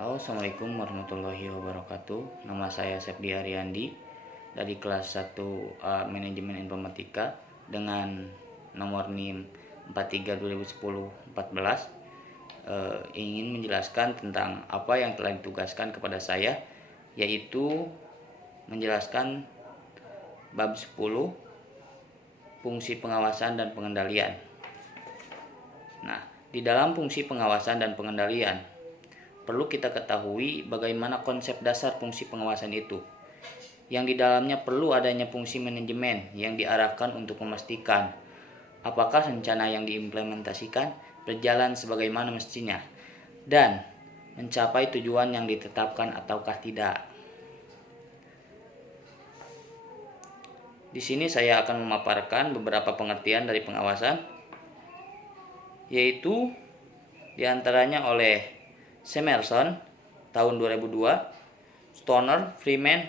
Halo, Assalamualaikum warahmatullahi wabarakatuh. Nama saya Sepdi Ariandi dari kelas 1A Manajemen Informatika dengan nomor NIM 43 2010 14. Ingin menjelaskan tentang apa yang telah ditugaskan kepada saya, yaitu menjelaskan bab 10 fungsi pengawasan dan pengendalian. Nah, di dalam fungsi pengawasan dan pengendalian perlu kita ketahui bagaimana konsep dasar fungsi pengawasan itu, yang di dalamnya perlu adanya fungsi manajemen yang diarahkan untuk memastikan apakah rencana yang diimplementasikan berjalan sebagaimana mestinya dan mencapai tujuan yang ditetapkan ataukah tidak. Di sini saya akan memaparkan beberapa pengertian dari pengawasan, yaitu diantaranya oleh Semerson tahun 2002, Stoner, Freeman,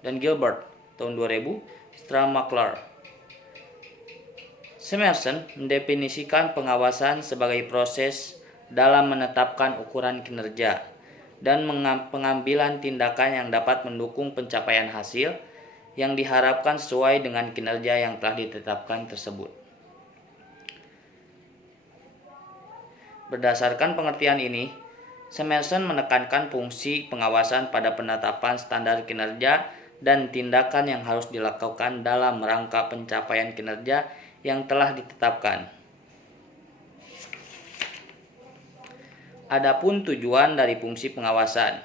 dan Gilbert tahun 2000, Stramaclar. Semerson mendefinisikan pengawasan sebagai proses dalam menetapkan ukuran kinerja dan pengambilan tindakan yang dapat mendukung pencapaian hasil yang diharapkan sesuai dengan kinerja yang telah ditetapkan tersebut. Berdasarkan pengertian ini, Semerson menekankan fungsi pengawasan pada penetapan standar kinerja dan tindakan yang harus dilakukan dalam rangka pencapaian kinerja yang telah ditetapkan. Adapun tujuan dari fungsi pengawasan,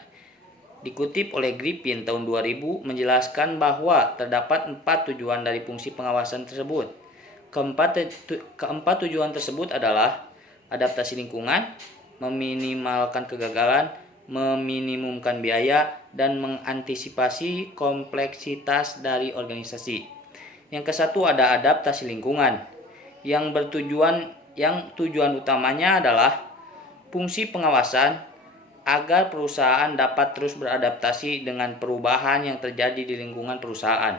dikutip oleh Griffin tahun 2000 menjelaskan bahwa terdapat 4 tujuan dari fungsi pengawasan tersebut. Keempat tujuan tersebut adalah adaptasi lingkungan, meminimalkan kegagalan, meminimumkan biaya, dan mengantisipasi kompleksitas dari organisasi. Yang ke-1 ada adaptasi lingkungan, yang tujuan utamanya adalah fungsi pengawasan agar perusahaan dapat terus beradaptasi dengan perubahan yang terjadi di lingkungan perusahaan,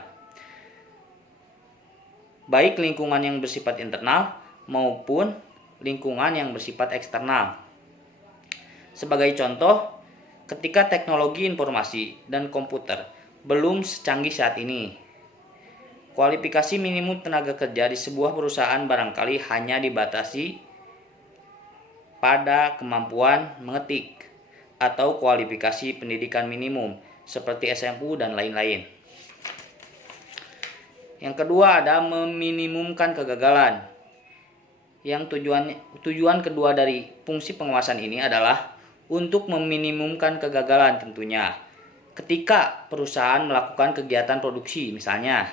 baik lingkungan yang bersifat internal maupun lingkungan yang bersifat eksternal. Sebagai contoh, ketika teknologi informasi dan komputer belum secanggih saat ini, kualifikasi minimum tenaga kerja di sebuah perusahaan barangkali hanya dibatasi pada kemampuan mengetik atau kualifikasi pendidikan minimum seperti SMU dan lain-lain. Yang kedua ada meminimumkan kegagalan. Yang tujuan kedua dari fungsi pengawasan ini adalah untuk meminimumkan kegagalan tentunya. Ketika perusahaan melakukan kegiatan produksi misalnya,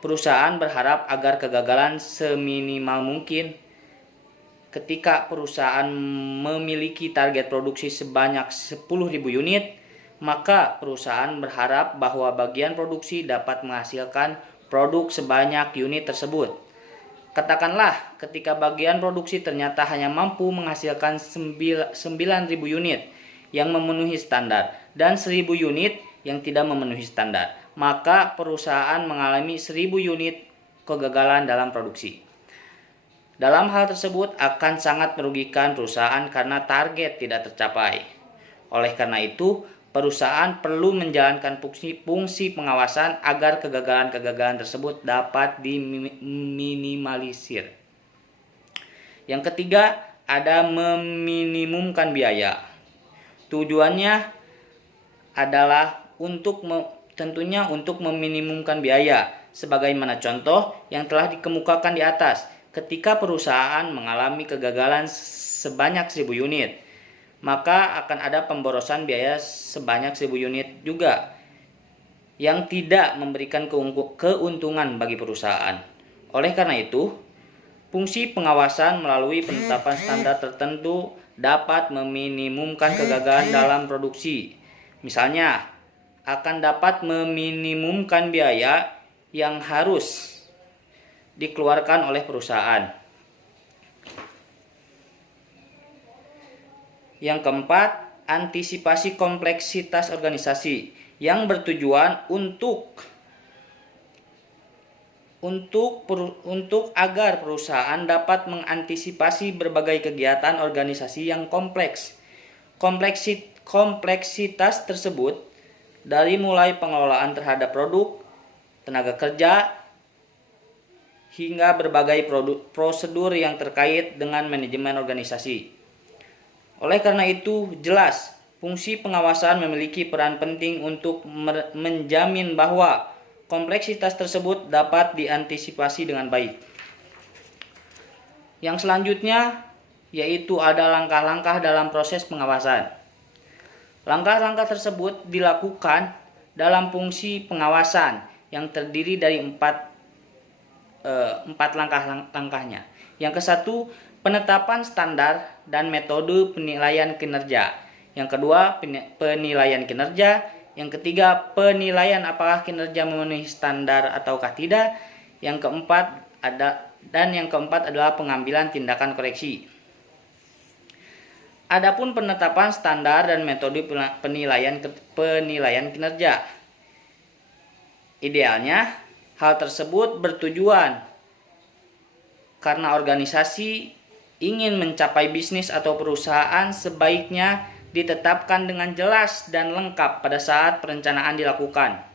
perusahaan berharap agar kegagalan seminimal mungkin. Ketika perusahaan memiliki target produksi sebanyak 10.000 unit, maka perusahaan berharap bahwa bagian produksi dapat menghasilkan produk sebanyak unit tersebut. Katakanlah ketika bagian produksi ternyata hanya mampu menghasilkan 9.000 unit yang memenuhi standar dan 1.000 unit yang tidak memenuhi standar, maka perusahaan mengalami 1.000 unit kegagalan dalam produksi. Dalam hal tersebut akan sangat merugikan perusahaan karena target tidak tercapai. Oleh karena itu, perusahaan perlu menjalankan fungsi pengawasan agar kegagalan-kegagalan tersebut dapat diminimalisir. Yang ketiga, ada meminimumkan biaya. Tujuannya adalah tentunya untuk meminimumkan biaya, sebagaimana contoh yang telah dikemukakan di atas. Ketika perusahaan mengalami kegagalan sebanyak 1.000 unit, maka akan ada pemborosan biaya sebanyak 1.000 unit juga yang tidak memberikan keuntungan bagi perusahaan. Oleh karena itu, fungsi pengawasan melalui penetapan standar tertentu dapat meminimumkan kegagalan dalam produksi. Misalnya, akan dapat meminimumkan biaya yang harus dikeluarkan oleh perusahaan. Yang keempat, antisipasi kompleksitas organisasi yang bertujuan untuk agar perusahaan dapat mengantisipasi berbagai kegiatan organisasi yang kompleks. Kompleksitas tersebut dari mulai pengelolaan terhadap produk, tenaga kerja, hingga berbagai prosedur yang terkait dengan manajemen organisasi. Oleh karena itu, jelas fungsi pengawasan memiliki peran penting untuk menjamin bahwa kompleksitas tersebut dapat diantisipasi dengan baik. Yang selanjutnya yaitu ada langkah-langkah dalam proses pengawasan. Langkah-langkah tersebut dilakukan dalam fungsi pengawasan yang terdiri dari empat langkah-langkahnya. Yang ke satu, penetapan standar dan metode penilaian kinerja. Yang kedua, penilaian kinerja. Yang ketiga, penilaian apakah kinerja memenuhi standar ataukah tidak. Yang keempat adalah pengambilan tindakan koreksi. Adapun penetapan standar dan metode penilaian kinerja. Idealnya, hal tersebut bertujuan karena organisasi ingin mencapai bisnis atau perusahaan, sebaiknya ditetapkan dengan jelas dan lengkap pada saat perencanaan dilakukan.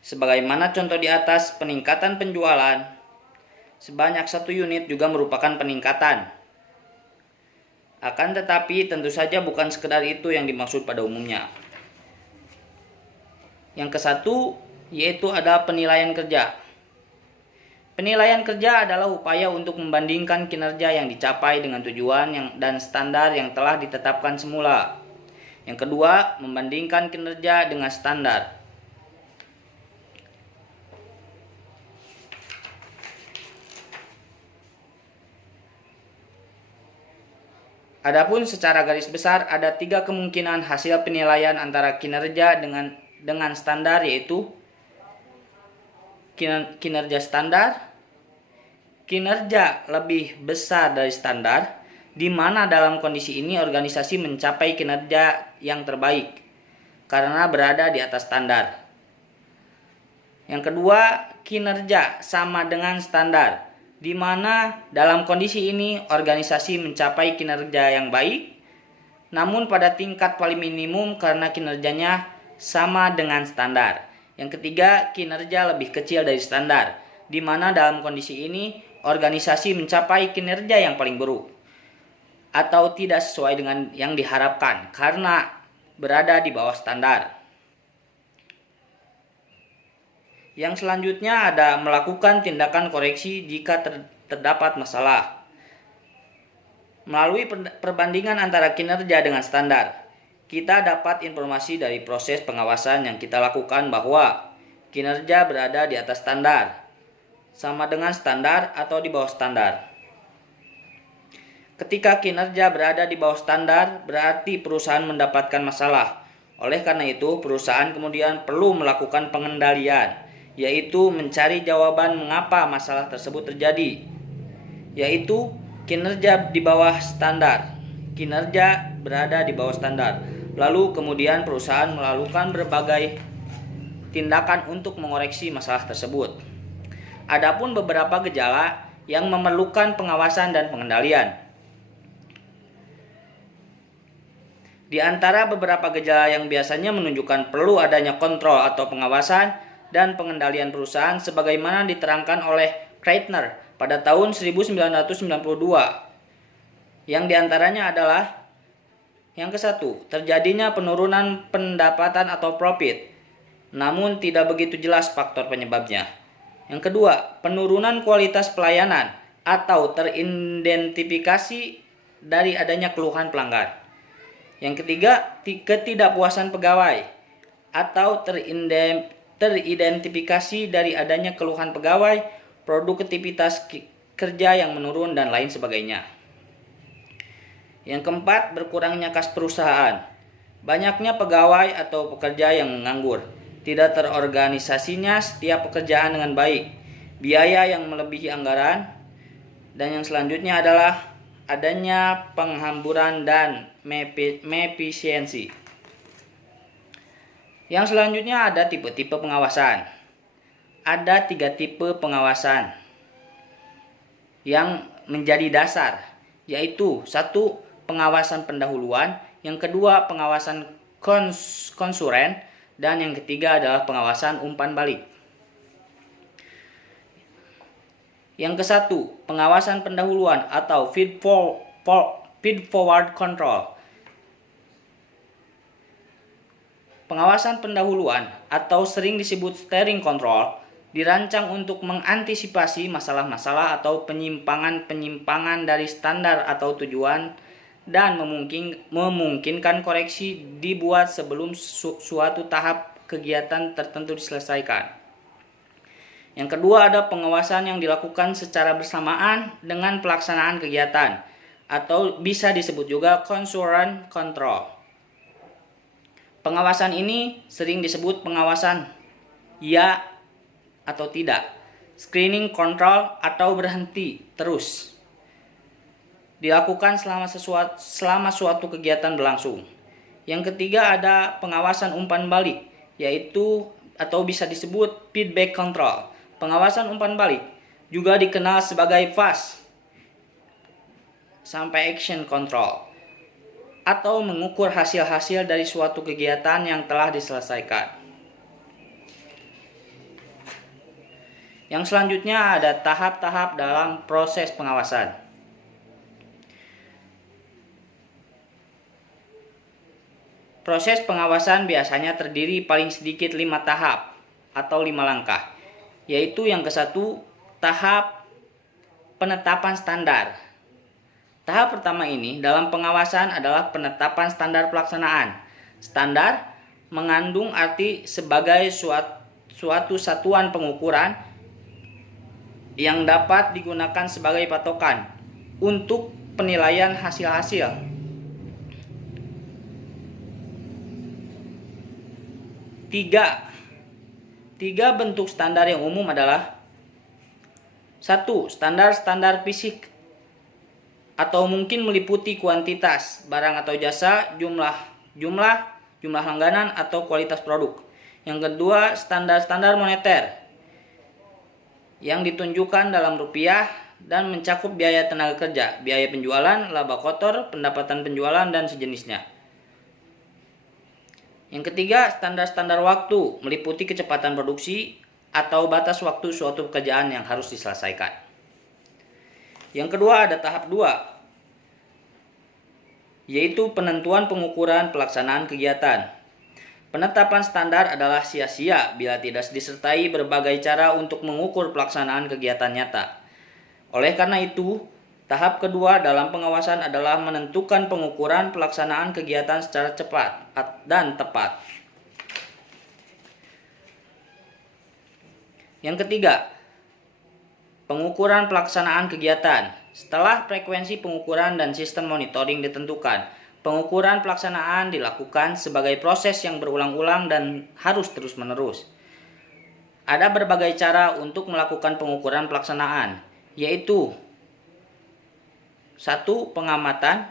Sebagaimana contoh di atas, peningkatan penjualan sebanyak 1 unit juga merupakan peningkatan. Akan tetapi tentu saja bukan sekedar itu yang dimaksud pada umumnya. Yang ke satu yaitu ada penilaian kerja. Penilaian kerja adalah upaya untuk membandingkan kinerja yang dicapai dengan tujuan dan standar yang telah ditetapkan semula. Yang kedua, membandingkan kinerja dengan standar. Adapun secara garis besar ada 3 kemungkinan hasil penilaian antara kinerja dengan standar, yaitu kinerja standar, kinerja lebih besar dari standar, di mana dalam kondisi ini organisasi mencapai kinerja yang terbaik karena berada di atas standar. Yang kedua, kinerja sama dengan standar, di mana dalam kondisi ini organisasi mencapai kinerja yang baik, namun pada tingkat paling minimum karena kinerjanya sama dengan standar. Yang ketiga, kinerja lebih kecil dari standar, di mana dalam kondisi ini organisasi mencapai kinerja yang paling buruk atau tidak sesuai dengan yang diharapkan karena berada di bawah standar. Yang selanjutnya ada melakukan tindakan koreksi jika terdapat masalah. Melalui perbandingan antara kinerja dengan standar, kita dapat informasi dari proses pengawasan yang kita lakukan bahwa kinerja berada di atas standar, sama dengan standar atau di bawah standar. Ketika kinerja berada di bawah standar, berarti perusahaan mendapatkan masalah. Oleh karena itu, perusahaan kemudian perlu melakukan pengendalian, yaitu mencari jawaban mengapa masalah tersebut terjadi, yaitu kinerja di bawah standar. Kinerja berada di bawah standar. Lalu kemudian perusahaan melakukan berbagai tindakan untuk mengoreksi masalah tersebut. Adapun beberapa gejala yang memerlukan pengawasan dan pengendalian. Di antara beberapa gejala yang biasanya menunjukkan perlu adanya kontrol atau pengawasan dan pengendalian perusahaan sebagaimana diterangkan oleh Kreitner pada tahun 1992. Yang diantaranya adalah yang ke-1, terjadinya penurunan pendapatan atau profit, namun tidak begitu jelas faktor penyebabnya. Yang kedua, penurunan kualitas pelayanan atau teridentifikasi dari adanya keluhan pelanggan. Yang ketiga, ketidakpuasan pegawai atau teridentifikasi dari adanya keluhan pegawai, produktivitas kerja yang menurun, dan lain sebagainya. Yang keempat, berkurangnya kas perusahaan. Banyaknya pegawai atau pekerja yang menganggur, tidak terorganisasinya setiap pekerjaan dengan baik, biaya yang melebihi anggaran, dan yang selanjutnya adalah adanya penghamburan dan efisiensi. Yang selanjutnya ada tipe-tipe pengawasan. Ada 3 tipe pengawasan yang menjadi dasar, yaitu 1. Pengawasan pendahuluan, yang kedua pengawasan konsulen, dan yang ketiga adalah pengawasan umpan balik. Yang ke-1, pengawasan pendahuluan atau feed forward control. Pengawasan pendahuluan atau sering disebut steering control dirancang untuk mengantisipasi masalah-masalah atau penyimpangan-penyimpangan dari standar atau tujuan dan memungkinkan koreksi dibuat sebelum suatu tahap kegiatan tertentu diselesaikan. Yang kedua ada pengawasan yang dilakukan secara bersamaan dengan pelaksanaan kegiatan atau bisa disebut juga concurrent control. Pengawasan ini sering disebut pengawasan ya atau tidak, screening control atau berhenti terus. Dilakukan selama suatu kegiatan berlangsung. Yang ketiga ada pengawasan umpan balik, yaitu atau bisa disebut feedback control. Pengawasan umpan balik juga dikenal sebagai fast sampai action control, atau mengukur hasil-hasil dari suatu kegiatan yang telah diselesaikan. Yang selanjutnya ada tahap-tahap dalam proses pengawasan. Proses pengawasan biasanya terdiri paling sedikit 5 tahap atau 5 langkah, yaitu yang ke-1, tahap penetapan standar. Tahap pertama ini dalam pengawasan adalah penetapan standar pelaksanaan. Standar mengandung arti sebagai suatu satuan pengukuran yang dapat digunakan sebagai patokan untuk penilaian hasil-hasil. Tiga bentuk standar yang umum adalah 1. Standar fisik atau mungkin meliputi kuantitas barang atau jasa, jumlah langganan atau kualitas produk. Yang kedua, standar moneter yang ditunjukkan dalam rupiah dan mencakup biaya tenaga kerja, biaya penjualan, laba kotor, pendapatan penjualan, dan sejenisnya. Yang ketiga, standar waktu meliputi kecepatan produksi atau batas waktu suatu pekerjaan yang harus diselesaikan. Yang kedua ada tahap 2, yaitu penentuan pengukuran pelaksanaan kegiatan. Penetapan standar adalah sia-sia bila tidak disertai berbagai cara untuk mengukur pelaksanaan kegiatan nyata. Oleh karena itu, tahap kedua dalam pengawasan adalah menentukan pengukuran pelaksanaan kegiatan secara cepat dan tepat. Yang ketiga, pengukuran pelaksanaan kegiatan. Setelah frekuensi pengukuran dan sistem monitoring ditentukan, pengukuran pelaksanaan dilakukan sebagai proses yang berulang-ulang dan harus terus-menerus. Ada berbagai cara untuk melakukan pengukuran pelaksanaan, yaitu 1. Pengamatan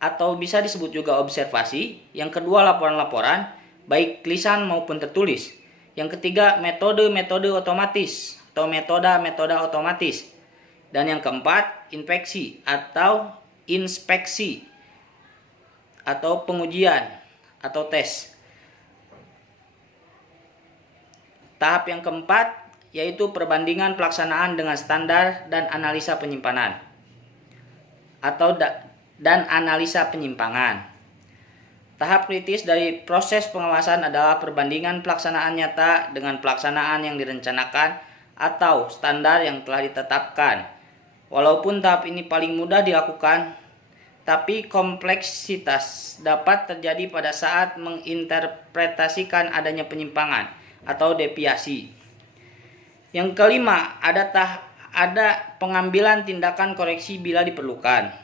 atau bisa disebut juga observasi. Yang kedua, laporan-laporan baik lisan maupun tertulis. Yang ketiga, metode otomatis atau metode otomatis. Dan yang keempat, inspeksi atau pengujian atau tes. Tahap yang keempat yaitu perbandingan pelaksanaan dengan standar dan analisa penyimpanan dan analisa penyimpangan. Tahap kritis dari proses pengawasan adalah perbandingan pelaksanaan nyata dengan pelaksanaan yang direncanakan atau standar yang telah ditetapkan. Walaupun tahap ini paling mudah dilakukan, tapi kompleksitas dapat terjadi pada saat menginterpretasikan adanya penyimpangan atau deviasi. Yang kelima, ada pengambilan tindakan koreksi bila diperlukan.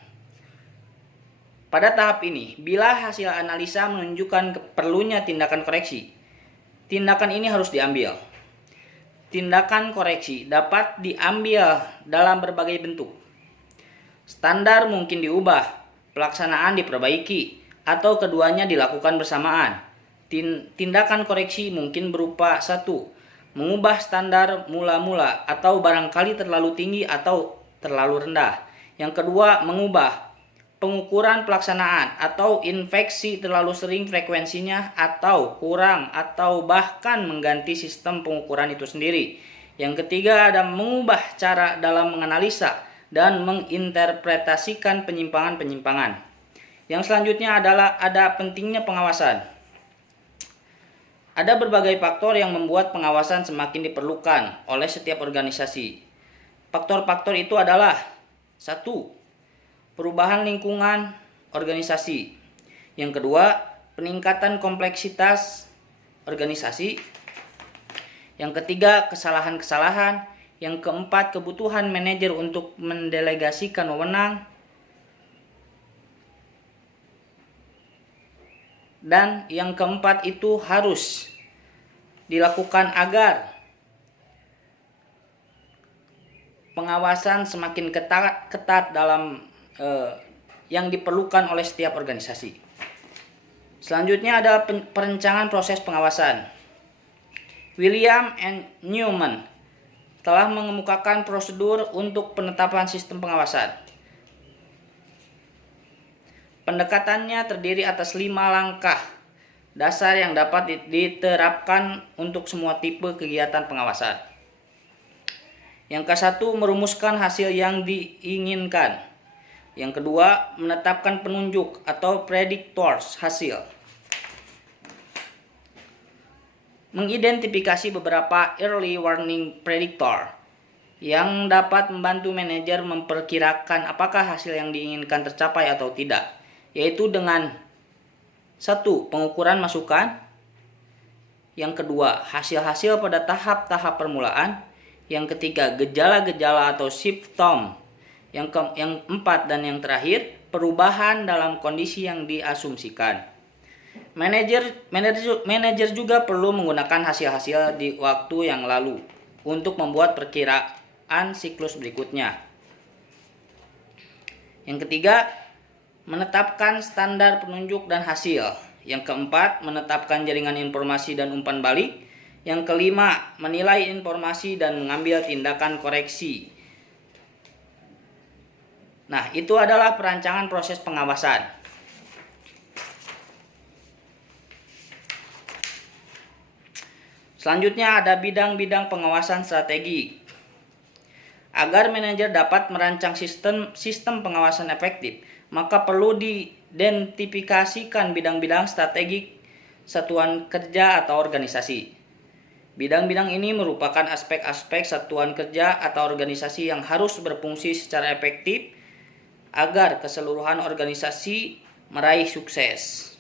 Pada tahap ini, bila hasil analisa menunjukkan perlunya tindakan koreksi, tindakan ini harus diambil. Tindakan koreksi dapat diambil dalam berbagai bentuk. Standar mungkin diubah, pelaksanaan diperbaiki, atau keduanya dilakukan bersamaan. Tindakan koreksi mungkin berupa 1. Mengubah standar mula-mula atau barangkali terlalu tinggi atau terlalu rendah. Yang kedua, mengubah pengukuran pelaksanaan atau infeksi terlalu sering frekuensinya atau kurang atau bahkan mengganti sistem pengukuran itu sendiri. Yang ketiga, ada mengubah cara dalam menganalisa dan menginterpretasikan penyimpangan-penyimpangan. Yang selanjutnya adalah ada pentingnya pengawasan. Ada berbagai faktor yang membuat pengawasan semakin diperlukan oleh setiap organisasi. Faktor-faktor itu adalah 1. Perubahan lingkungan organisasi. Yang kedua, peningkatan kompleksitas organisasi. Yang ketiga, kesalahan-kesalahan. Yang keempat, kebutuhan manajer untuk mendelegasikan wewenang. Dan yang keempat itu harus dilakukan agar pengawasan semakin ketat dalam yang diperlukan oleh setiap organisasi. Selanjutnya ada perencanaan proses pengawasan. William and Newman telah mengemukakan prosedur untuk penetapan sistem pengawasan. Pendekatannya terdiri atas 5 langkah dasar yang dapat diterapkan untuk semua tipe kegiatan pengawasan. Yang ke-1, merumuskan hasil yang diinginkan. Yang kedua, menetapkan penunjuk atau predictors hasil. Mengidentifikasi beberapa early warning predictor yang dapat membantu manajer memperkirakan apakah hasil yang diinginkan tercapai atau tidak, yaitu dengan 1. Pengukuran masukan. Yang kedua, hasil-hasil pada tahap-tahap permulaan. Yang ketiga, gejala-gejala atau simptom. Yang keempat dan yang terakhir, perubahan dalam kondisi yang diasumsikan. Manajer juga perlu menggunakan hasil-hasil di waktu yang lalu untuk membuat perkiraan siklus berikutnya. Yang ketiga, menetapkan standar penunjuk dan hasil. Yang keempat, menetapkan jaringan informasi dan umpan balik. Yang kelima, menilai informasi dan mengambil tindakan koreksi. Nah, itu adalah perancangan proses pengawasan. Selanjutnya ada bidang-bidang pengawasan strategi. Agar manajer dapat merancang sistem pengawasan efektif, maka perlu diidentifikasikan bidang-bidang strategik satuan kerja atau organisasi. Bidang-bidang ini merupakan aspek-aspek satuan kerja atau organisasi yang harus berfungsi secara efektif agar keseluruhan organisasi meraih sukses.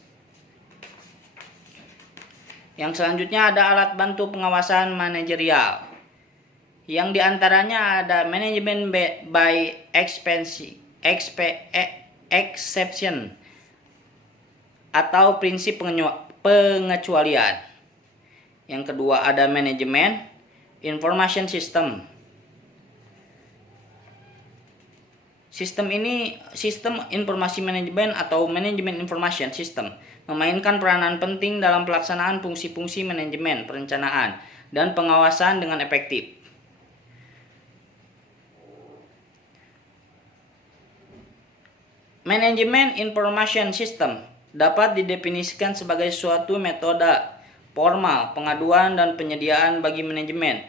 Yang selanjutnya ada alat bantu pengawasan manajerial. Yang diantaranya ada manajemen by exception atau prinsip pengecualian. Yang kedua ada manajemen information system. Sistem informasi manajemen atau manajemen information system memainkan peranan penting dalam pelaksanaan fungsi-fungsi manajemen, perencanaan, dan pengawasan dengan efektif. Manajemen information system dapat didefinisikan sebagai suatu metode formal pengaduan dan penyediaan bagi manajemen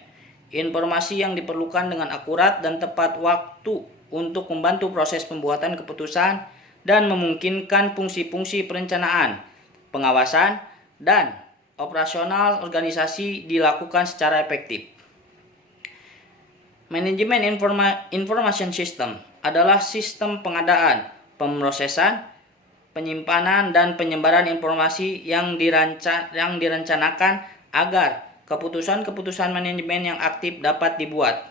informasi yang diperlukan dengan akurat dan tepat waktu untuk membantu proses pembuatan keputusan dan memungkinkan fungsi-fungsi perencanaan, pengawasan, dan operasional organisasi dilakukan secara efektif. Manajemen information system adalah sistem pengadaan, pemrosesan, penyimpanan, dan penyebaran informasi yang direncanakan agar keputusan-keputusan manajemen yang aktif dapat dibuat.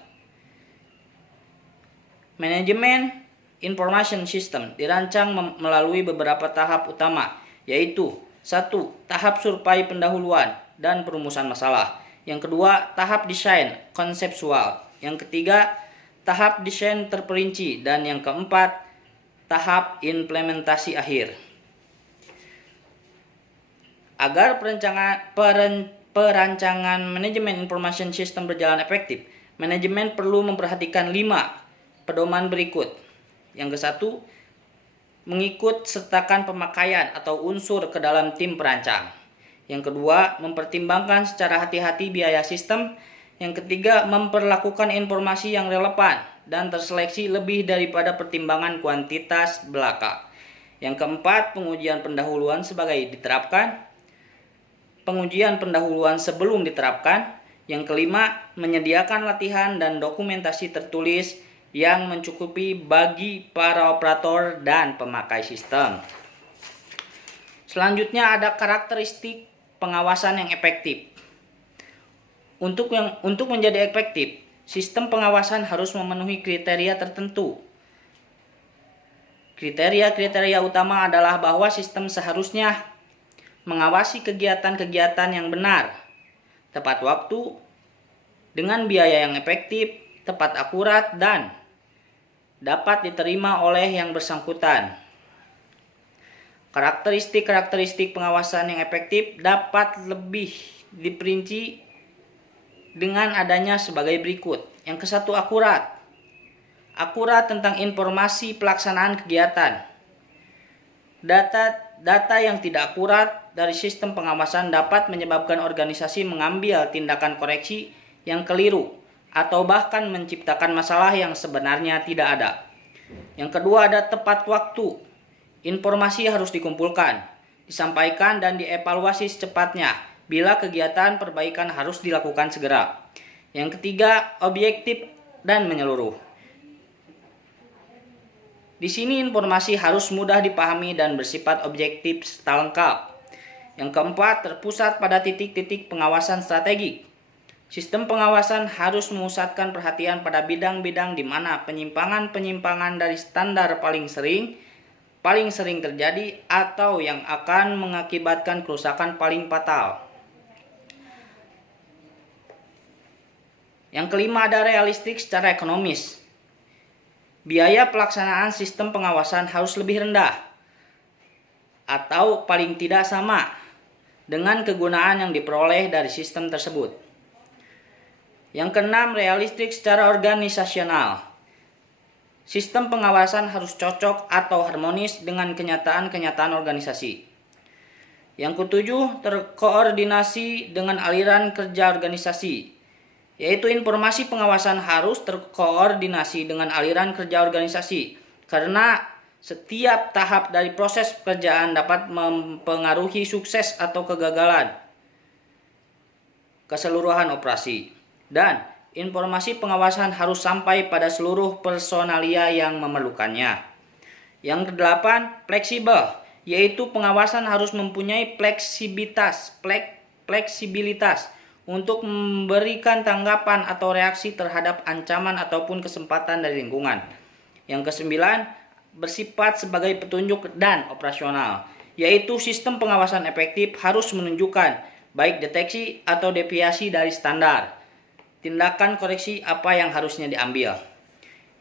Manajemen information system dirancang melalui beberapa tahap utama, yaitu 1. Tahap survei pendahuluan dan perumusan masalah. Yang kedua, tahap desain konseptual. Yang ketiga, tahap desain terperinci. Dan yang keempat, tahap implementasi akhir. Agar perancangan manajemen information system berjalan efektif, manajemen perlu memperhatikan 5 pedoman berikut. Yang ke-1, mengikut sertakan pemakaian atau unsur ke dalam tim perancang. Yang kedua, mempertimbangkan secara hati-hati biaya sistem. Yang ketiga, memperlakukan informasi yang relevan dan terseleksi lebih daripada pertimbangan kuantitas belaka. Yang keempat, pengujian pendahuluan sebagai diterapkan. Pengujian pendahuluan sebelum diterapkan. Yang kelima, menyediakan latihan dan dokumentasi tertulis yang mencukupi bagi para operator dan pemakai sistem. Selanjutnya ada karakteristik pengawasan yang efektif. Untuk menjadi efektif, sistem pengawasan harus memenuhi kriteria tertentu. Kriteria utama adalah bahwa sistem seharusnya mengawasi kegiatan-kegiatan yang benar, tepat waktu, dengan biaya yang efektif, tepat akurat, dan dapat diterima oleh yang bersangkutan. Karakteristik pengawasan yang efektif dapat lebih diperinci dengan adanya sebagai berikut. Yang ke-1, akurat. Akurat tentang informasi pelaksanaan kegiatan. Data yang tidak akurat dari sistem pengawasan dapat menyebabkan organisasi mengambil tindakan koreksi yang keliru atau bahkan menciptakan masalah yang sebenarnya tidak ada. Yang kedua, ada tepat waktu. Informasi harus dikumpulkan, disampaikan, dan dievaluasi secepatnya bila kegiatan perbaikan harus dilakukan segera. Yang ketiga, objektif dan menyeluruh. Di sini informasi harus mudah dipahami dan bersifat objektif serta lengkap. Yang keempat, terpusat pada titik-titik pengawasan strategik. Sistem pengawasan harus memusatkan perhatian pada bidang-bidang di mana penyimpangan dari standar paling sering terjadi atau yang akan mengakibatkan kerusakan paling fatal. Yang kelima, ada realistik secara ekonomis. Biaya pelaksanaan sistem pengawasan harus lebih rendah atau paling tidak sama dengan kegunaan yang diperoleh dari sistem tersebut. Yang keenam, realistik secara organisasional. Sistem pengawasan harus cocok atau harmonis dengan kenyataan organisasi. Yang ketujuh, terkoordinasi dengan aliran kerja organisasi, yaitu informasi pengawasan harus terkoordinasi dengan aliran kerja organisasi, karena setiap tahap dari proses pekerjaan dapat mempengaruhi sukses atau kegagalan keseluruhan operasi. Dan informasi pengawasan harus sampai pada seluruh personalia yang memerlukannya. Yang kedelapan, fleksibel, yaitu pengawasan harus mempunyai fleksibilitas untuk memberikan tanggapan atau reaksi terhadap ancaman ataupun kesempatan dari lingkungan. Yang kesembilan, bersifat sebagai petunjuk dan operasional, yaitu sistem pengawasan efektif harus menunjukkan baik deteksi atau deviasi dari standar, tindakan koreksi apa yang harusnya diambil.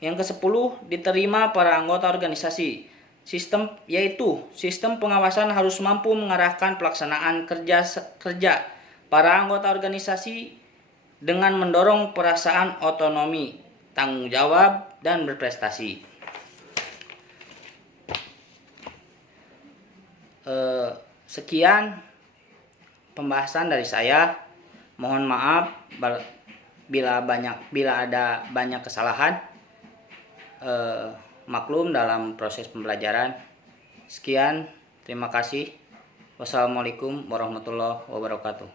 Yang ke-10, diterima para anggota organisasi. Yaitu sistem pengawasan harus mampu mengarahkan pelaksanaan kerja para anggota organisasi dengan mendorong perasaan otonomi, tanggung jawab, dan berprestasi. Sekian pembahasan dari saya. Mohon maaf bila ada banyak kesalahan. Maklum dalam proses pembelajaran. Sekian, terima kasih. Wassalamualaikum warahmatullahi wabarakatuh.